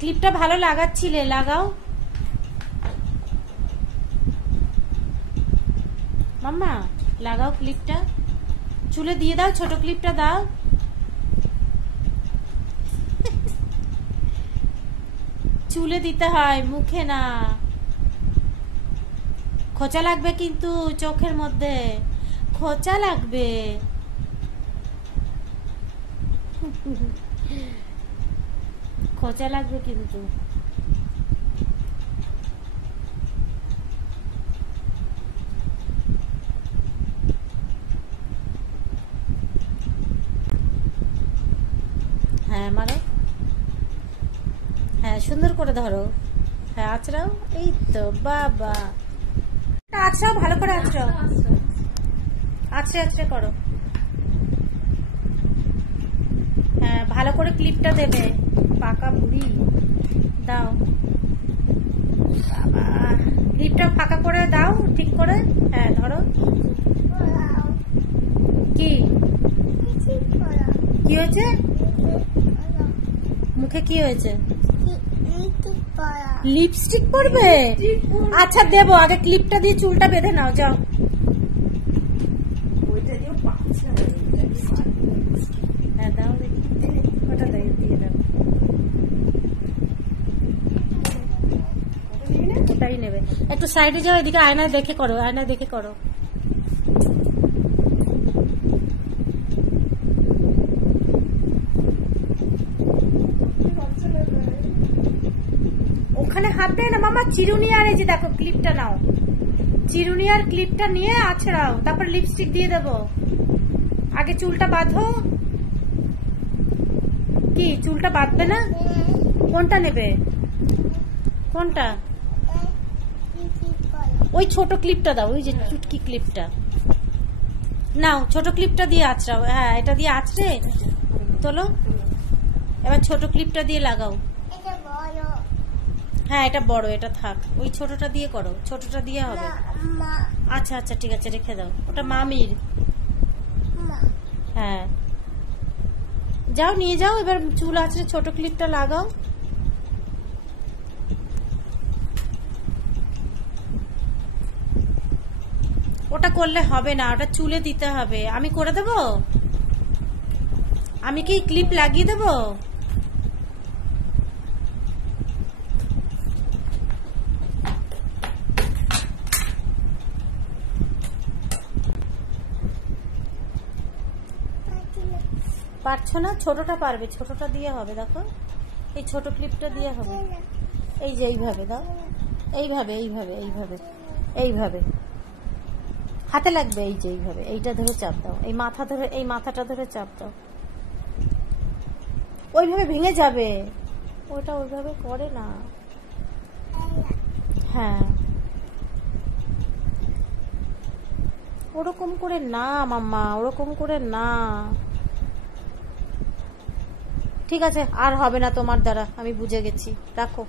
ক্লিপটা ভালো লাগাচ্ছিলে, লাগাও মাম্মা, লাগাও ক্লিপটা, চুলে দিয়ে দাও, ছোট ক্লিপটা দাও। চুলে দিতে হয়, মুখে না। খোঁচা লাগবে কিন্তু, চোখের মধ্যে খোঁচা লাগবে। খোঁচা লাগবে কিন্তু। হ্যাঁ মারো, হ্যাঁ সুন্দর করে ধরো, হ্যাঁ আঁচড়াও, এই তো বাবা, আঁচড়াও ভালো করে, আঁচড়াও, আঁচড়ে আঁচড়ে করো। হ্যাঁ ভালো করে ক্লিপটা দেবে, পাকা বুড়ি, দাও বাবা, ক্লিপটা ফাঁকা করে দাও ঠিক করে। হ্যাঁ ধরো, কি কি হয়েছে মুখে, কি হয়েছে? লিপস্টিক পরবে? আচ্ছা দেবো, আগে ক্লিপটা দিয়ে চুলটা বেঁধে নাও, যাও। হ্যাঁ দাও দেখি, ওটা দিয়ে দাও, ওটাই নেবে। একটু সাইডে যাও, এদিকে আয়নায় দেখে করো, আয়নায় দেখে করো। ওখানে হাত দেয় না মামা, চিরুনি আর এই যে দেখো ক্লিপটা নাও, চিরুনি আর ক্লিপটা নিয়ে আছড়াও, তারপর লিপস্টিক দিয়ে দেবো। আগে চুলটা বাঁধো। কি চুলটা বাঁধবে না? কোনটা নেবে, কোনটা? ওই ছোট ক্লিপটা দাও, ওই যে চুটকি ক্লিপটা নাও, ছোট ক্লিপটা দিয়ে আছড়াও। হ্যাঁ এটা দিয়ে আছড়ে তোলো, এবার ছোট ক্লিপটা দিয়ে লাগাও। হ্যাঁ এটা বড়, এটা থাক, ওই ছোটটা দিয়ে করো, ছোটটা দিয়ে হবে। আচ্ছা আচ্ছা ঠিক আছে, রেখে দাও, ওটা মামির। হ্যাঁ যাও নিয়ে যাও, এবার চুল আছড়ে ছোট ক্লিপটা লাগাও। ওটা করলে হবে না, ওটা চুলে দিতে হবে। আমি করে দেবো, আমি কি ক্লিপ লাগিয়ে দেবো? পারছো না? ছোটটা পারবে, ছোটটা দিয়ে হবে, দেখো এই ছোট ক্লিপটা দিয়ে হবে। এই যে এইভাবে দাও, এইভাবে এইভাবে এইভাবে এইভাবে হাতে লাগবে, এই যে এইভাবে, এইটা ধরে চাপ দাও, এই মাথা ধরে, এই মাথাটা ধরে চাপ দাও, ওইভাবে ভেঙে যাবে। ওটা ওইভাবে করে না। হ্যাঁ ওরকম করে না মাম্মা, ওরকম করে না। ঠিক আছে, আর হবে না তোমার দ্বারা, আমি বুঝে গেছি, রাখো।